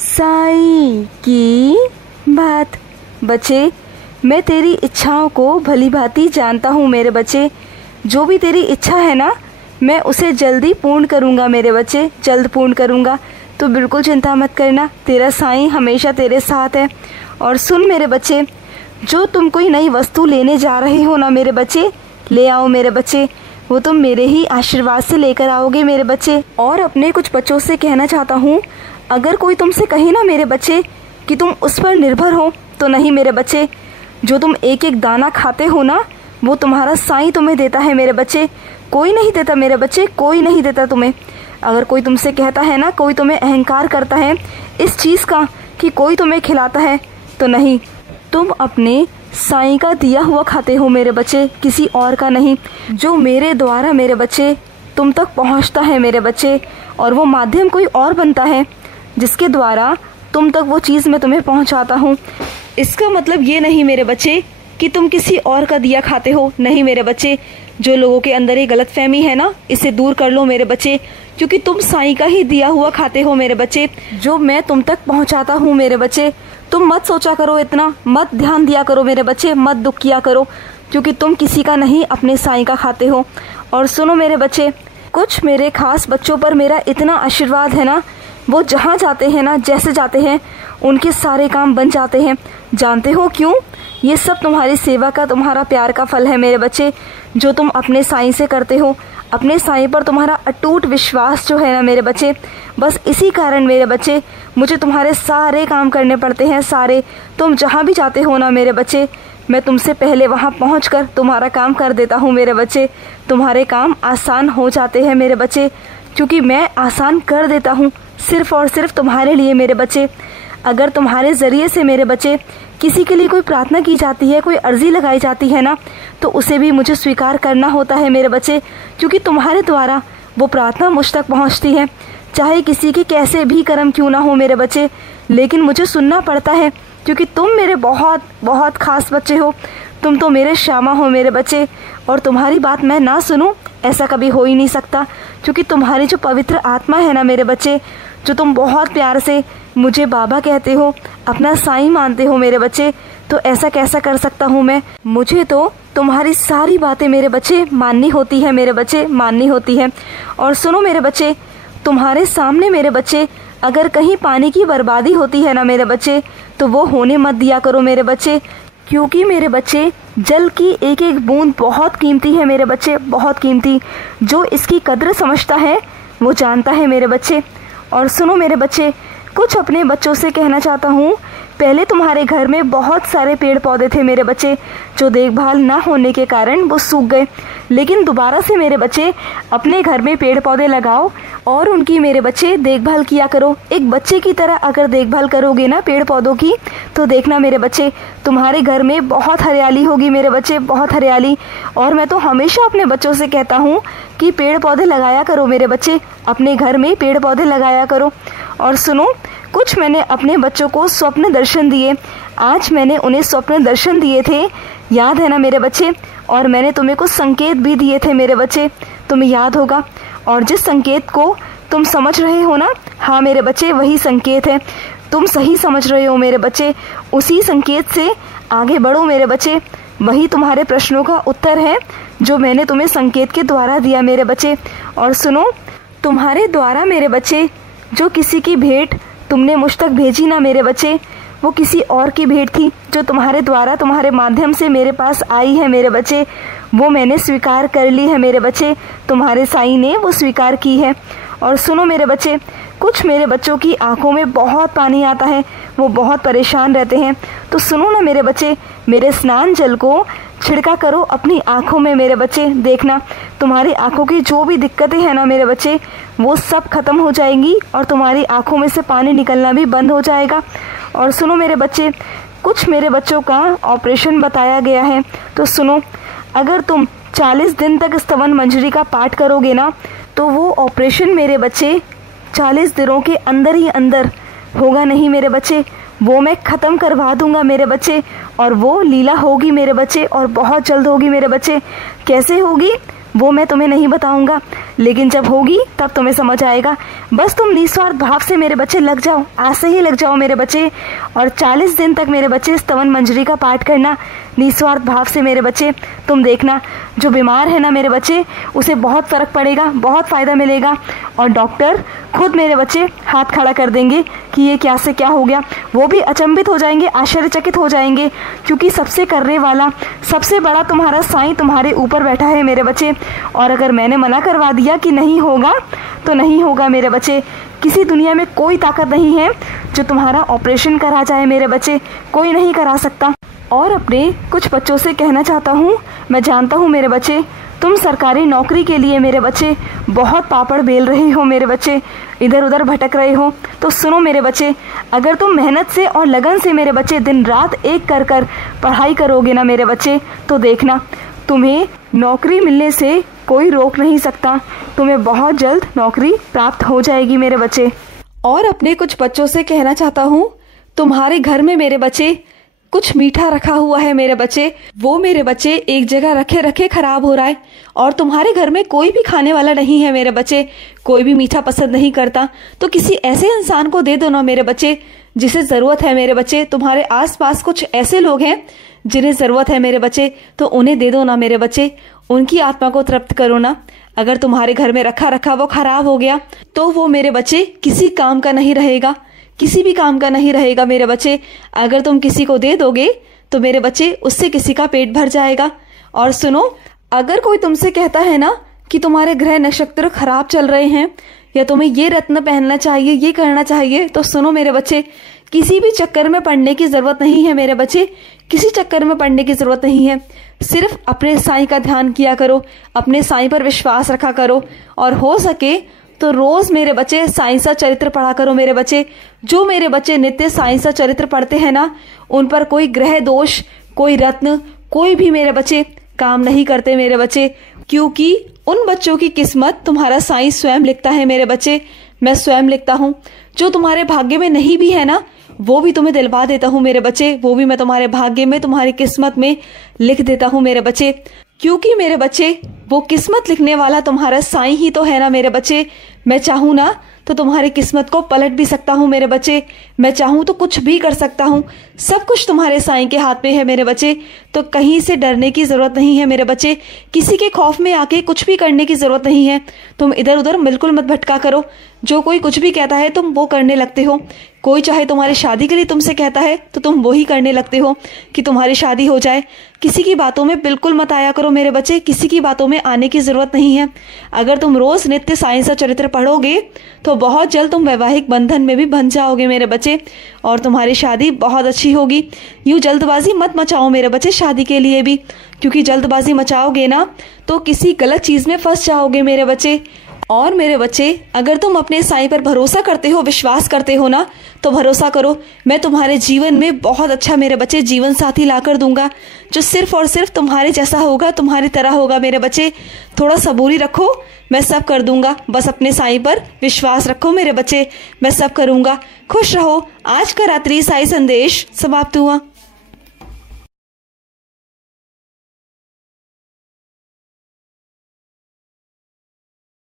साईं की बात। बच्चे, मैं तेरी इच्छाओं को भली भांति जानता हूँ मेरे बच्चे। जो भी तेरी इच्छा है ना, मैं उसे जल्दी पूर्ण करूँगा मेरे बच्चे, जल्द पूर्ण करूँगा। तो बिल्कुल चिंता मत करना, तेरा साईं हमेशा तेरे साथ है। और सुन मेरे बच्चे, जो तुम कोई नई वस्तु लेने जा रहे हो ना मेरे बच्चे, ले आओ मेरे बच्चे। वो तुम मेरे ही आशीर्वाद से लेकर आओगे मेरे बच्चे। और अपने कुछ बच्चों से कहना चाहता हूँ, अगर कोई तुमसे कहे ना मेरे बच्चे कि तुम उस पर निर्भर हो, तो नहीं मेरे बच्चे। जो तुम एक एक दाना खाते हो ना, वो तुम्हारा साईं तुम्हें देता है मेरे बच्चे। कोई नहीं देता मेरे बच्चे, कोई नहीं देता तुम्हें। अगर कोई तुमसे कहता है ना, कोई तुम्हें अहंकार करता है इस चीज़ का कि कोई तुम्हें खिलाता है, तो नहीं, तुम अपने साईं का दिया हुआ खाते हो मेरे बच्चे, किसी और का नहीं। जो मेरे द्वारा मेरे बच्चे तुम तक पहुंचता है मेरे बच्चे, और वो माध्यम कोई और बनता है जिसके द्वारा तुम तक वो चीज़ मैं तुम्हें पहुंचाता हूँ। इसका मतलब ये नहीं मेरे बच्चे कि तुम किसी और का दिया खाते हो, नहीं मेरे बच्चे। जो लोगों के अंदर ये गलतफहमी है ना, इसे दूर कर लो मेरे बच्चे, क्योंकि तुम साईं का ही दिया हुआ खाते हो मेरे बच्चे, जो मैं तुम तक पहुंचाता हूँ मेरे बच्चे। तुम मत सोचा करो इतना, मत ध्यान दिया करो मेरे बच्चे, मत दुख किया करो, क्योंकि तुम किसी का नहीं, अपने साईं का खाते हो। और सुनो मेरे बच्चे, कुछ मेरे खास बच्चों पर मेरा इतना आशीर्वाद है ना, वो जहाँ जाते हैं ना, जैसे जाते हैं, उनके सारे काम बन जाते हैं। जानते हो क्यों? ये सब तुम्हारी सेवा का, तुम्हारा प्यार का फल है मेरे बच्चे, जो तुम अपने साईं से करते हो। अपने साईं पर तुम्हारा अटूट विश्वास जो है ना मेरे बच्चे, बस इसी कारण मेरे बच्चे मुझे तुम्हारे सारे काम करने पड़ते हैं, सारे। तुम जहाँ भी जाते हो ना मेरे बच्चे, मैं तुमसे पहले वहाँ पहुँचकर तुम्हारा काम कर देता हूँ मेरे बच्चे। तुम्हारे काम आसान हो जाते हैं मेरे बच्चे, क्योंकि मैं आसान कर देता हूँ सिर्फ़ और सिर्फ तुम्हारे लिए मेरे बच्चे। अगर तुम्हारे ज़रिए से मेरे बच्चे किसी के लिए कोई प्रार्थना की जाती है, कोई अर्जी लगाई जाती है ना, तो उसे भी मुझे स्वीकार करना होता है मेरे बच्चे, क्योंकि तुम्हारे द्वारा वो प्रार्थना मुझ तक पहुंचती है। चाहे किसी के कैसे भी कर्म क्यों ना हो मेरे बच्चे, लेकिन मुझे सुनना पड़ता है, क्योंकि तुम मेरे बहुत बहुत खास बच्चे हो। तुम तो मेरे श्यामा हो मेरे बच्चे, और तुम्हारी बात मैं ना सुनूं ऐसा कभी हो ही नहीं सकता, क्योंकि तुम्हारी जो पवित्र आत्मा है ना मेरे बच्चे, जो तुम बहुत प्यार से मुझे बाबा कहते हो, अपना साईं मानते हो मेरे बच्चे, तो ऐसा कैसा कर सकता हूँ मैं? मुझे तो तुम्हारी सारी बातें मेरे बच्चे माननी होती है मेरे बच्चे, माननी होती है। और सुनो मेरे बच्चे, तुम्हारे सामने मेरे बच्चे अगर कहीं पानी की बर्बादी होती है ना मेरे बच्चे, तो वो होने मत दिया करो मेरे बच्चे, क्योंकि मेरे बच्चे जल की एक एक बूंद बहुत कीमती है मेरे बच्चे, बहुत कीमती। जो इसकी कद्र समझता है वो जानता है मेरे बच्चे। और सुनो मेरे बच्चे, कुछ अपने बच्चों से कहना चाहता हूँ। पहले तुम्हारे घर में बहुत सारे पेड़ पौधे थे मेरे बच्चे, जो देखभाल ना होने के कारण वो सूख गए। लेकिन दोबारा से मेरे बच्चे अपने घर में पेड़ पौधे लगाओ और उनकी मेरे बच्चे देखभाल किया करो। एक बच्चे की तरह अगर देखभाल करोगे ना पेड़ पौधों की, तो देखना मेरे बच्चे तुम्हारे घर में बहुत हरियाली होगी मेरे बच्चे, बहुत हरियाली। और मैं तो हमेशा अपने बच्चों से कहता हूँ कि पेड़ पौधे लगाया करो मेरे बच्चे, अपने घर में पेड़ पौधे लगाया करो। और सुनो, कुछ मैंने अपने बच्चों को स्वप्न दर्शन दिए। आज मैंने उन्हें स्वप्न दर्शन दिए थे, याद है ना मेरे बच्चे? और मैंने तुम्हें कुछ संकेत भी दिए थे मेरे बच्चे, तुम्हें याद होगा। और जिस संकेत को तुम समझ रहे हो ना, हाँ मेरे बच्चे, वही संकेत है। तुम सही समझ रहे हो मेरे बच्चे, उसी संकेत से आगे बढ़ो मेरे बच्चे। वही तुम्हारे प्रश्नों का उत्तर है जो मैंने तुम्हें संकेत के द्वारा दिया मेरे बच्चे। और सुनो, तुम्हारे द्वारा मेरे बच्चे जो किसी की भेंट तुमने मुझ तक भेजी ना मेरे बच्चे, वो किसी और की भेंट थी, जो तुम्हारे द्वारा, तुम्हारे माध्यम से मेरे पास आई है मेरे बच्चे। वो मैंने स्वीकार कर ली है मेरे बच्चे, तुम्हारे साईं ने वो स्वीकार की है। और सुनो मेरे बच्चे, कुछ मेरे बच्चों की आंखों में बहुत पानी आता है, वो बहुत परेशान रहते हैं। तो सुनो ना मेरे बच्चे, मेरे स्नान जल को छिड़का करो अपनी आंखों में मेरे बच्चे। देखना तुम्हारी आंखों की जो भी दिक्कतें हैं ना मेरे बच्चे, वो सब खत्म हो जाएंगी और तुम्हारी आंखों में से पानी निकलना भी बंद हो जाएगा। और सुनो मेरे बच्चे, कुछ मेरे बच्चों का ऑपरेशन बताया गया है। तो सुनो, अगर तुम 40 दिन तक स्तवन मंजरी का पाठ करोगे ना, तो वो ऑपरेशन मेरे बच्चे 40 दिनों के अंदर ही अंदर होगा नहीं मेरे बच्चे, वो मैं ख़त्म करवा दूंगा मेरे बच्चे। और वो लीला होगी मेरे बच्चे, और बहुत जल्द होगी मेरे बच्चे। कैसे होगी वो मैं तुम्हें नहीं बताऊंगा, लेकिन जब होगी तब तुम्हें समझ आएगा। बस तुम निस्वार्थ भाव से मेरे बच्चे लग जाओ, आज से ही लग जाओ मेरे बच्चे, और 40 दिन तक मेरे बच्चे स्तवन मंजरी का पाठ करना निस्वार्थ भाव से मेरे बच्चे। तुम देखना जो बीमार है ना मेरे बच्चे, उसे बहुत फ़र्क पड़ेगा, बहुत फ़ायदा मिलेगा, और डॉक्टर खुद मेरे बच्चे हाथ खड़ा कर देंगे कि ये क्या से क्या हो गया। वो भी अचंभित हो जाएंगे, आश्चर्यचकित हो जाएंगे, क्योंकि सबसे करने वाला, सबसे बड़ा तुम्हारा साईं तुम्हारे ऊपर बैठा है मेरे बच्चे। और अगर मैंने मना करवा दिया कि नहीं होगा तो नहीं होगा मेरे बच्चे। किसी दुनिया में कोई ताकत नहीं है जो तुम्हारा ऑपरेशन करा जाए मेरे बच्चे, कोई नहीं करा सकता। और अपने कुछ बच्चों से कहना चाहता हूँ, मैं जानता हूँ मेरे बच्चे तुम सरकारी नौकरी के लिए मेरे बच्चे बहुत पापड़ बेल रहे हो मेरे बच्चे, इधर उधर भटक रहे हो। तो सुनो मेरे बच्चे, अगर तुम मेहनत से और लगन से मेरे बच्चे दिन रात एक कर कर पढ़ाई करोगे ना मेरे बच्चे, तो देखना तुम्हें नौकरी मिलने से कोई रोक नहीं सकता, तुम्हें बहुत जल्द नौकरी प्राप्त हो जाएगी मेरे बच्चे। और अपने कुछ बच्चों से कहना चाहता हूँ, तुम्हारे घर में मेरे बच्चे कुछ मीठा रखा हुआ है मेरे बच्चे, वो मेरे बच्चे एक जगह रखे रखे खराब हो रहा है, और तुम्हारे घर में कोई भी खाने वाला नहीं है मेरे बच्चे, कोई भी मीठा पसंद नहीं करता, तो किसी ऐसे इंसान को दे दो ना मेरे बच्चे जिसे ज़रूरत है मेरे बच्चे। तुम्हारे आसपास कुछ ऐसे लोग हैं जिन्हें ज़रूरत है मेरे बच्चे, तो उन्हें दे दो ना मेरे बच्चे, उनकी आत्मा को तृप्त करो ना। अगर तुम्हारे घर में रखा रखा वो खराब हो गया तो वो मेरे बच्चे किसी काम का नहीं रहेगा, किसी भी काम का नहीं रहेगा मेरे बच्चे। अगर तुम किसी को दे दोगे तो मेरे बच्चे उससे किसी का पेट भर जाएगा। और सुनो, अगर कोई तुमसे कहता है ना कि तुम्हारे ग्रह नक्षत्र खराब चल रहे हैं या तुम्हें ये रत्न पहनना चाहिए, ये करना चाहिए, तो सुनो मेरे बच्चे, किसी भी चक्कर में पड़ने की ज़रूरत नहीं है मेरे बच्चे, किसी चक्कर में पड़ने की ज़रूरत नहीं है। सिर्फ अपने साईं का ध्यान किया करो, अपने साईं पर विश्वास रखा करो, और हो सके तो रोज़ मेरे बच्चे साईं सा चरित्र पढ़ा करो मेरे बच्चे। जो मेरे बच्चे नित्य साईं सा चरित्र पढ़ते हैं ना, उन पर कोई ग्रह दोष, कोई रत्न, कोई भी मेरे बच्चे काम नहीं करते मेरे बच्चे, क्योंकि उन बच्चों की किस्मत तुम्हारा साईं स्वयं लिखता है मेरे बच्चे, मैं स्वयं लिखता हूँ। जो तुम्हारे भाग्य में नहीं भी है ना, वो भी तुम्हें दिलवा देता हूँ मेरे बच्चे, वो भी मैं तुम्हारे भाग्य में, तुम्हारी किस्मत में लिख देता हूँ मेरे बच्चे, क्योंकि मेरे बच्चे वो किस्मत लिखने वाला तुम्हारा साईं ही तो है ना मेरे बच्चे। मैं चाहूँ ना तो तुम्हारी किस्मत को पलट भी सकता हूँ मेरे बच्चे, मैं चाहूँ तो कुछ भी कर सकता हूँ, सब कुछ तुम्हारे साईं के हाथ में है मेरे बच्चे। तो कहीं से डरने की ज़रूरत नहीं है मेरे बच्चे, किसी के खौफ में आके कुछ भी करने की ज़रूरत नहीं है। तुम इधर उधर बिल्कुल मत भटका करो, जो कोई कुछ भी कहता है तुम वो करने लगते हो। कोई चाहे तुम्हारी शादी के लिए तुमसे कहता है तो तुम वही करने लगते हो कि तुम्हारी शादी हो जाए। किसी की बातों में बिल्कुल मत आया करो मेरे बच्चे, किसी की बातों में आने की ज़रूरत नहीं है। अगर तुम रोज़ नित्य साईं सा चरित्र पढ़ोगे तो बहुत जल्द तुम वैवाहिक बंधन में भी बंध जाओगे मेरे बच्चे, और तुम्हारी शादी बहुत अच्छी होगी। यूँ जल्दबाजी मत मचाओ मेरे बच्चे शादी के लिए भी, क्योंकि जल्दबाजी मचाओगे ना तो किसी गलत चीज़ में फंस जाओगे मेरे बच्चे। और मेरे बच्चे, अगर तुम अपने साईं पर भरोसा करते हो, विश्वास करते हो ना, तो भरोसा करो, मैं तुम्हारे जीवन में बहुत अच्छा मेरे बच्चे जीवन साथी ला कर दूंगा, जो सिर्फ और सिर्फ तुम्हारे जैसा होगा, तुम्हारी तरह होगा मेरे बच्चे। थोड़ा सबूरी रखो, मैं सब कर दूंगा, बस अपने साईं पर विश्वास रखो मेरे बच्चे, मैं सब करूंगा। खुश रहो। आज का रात्रि साईं संदेश समाप्त हुआ।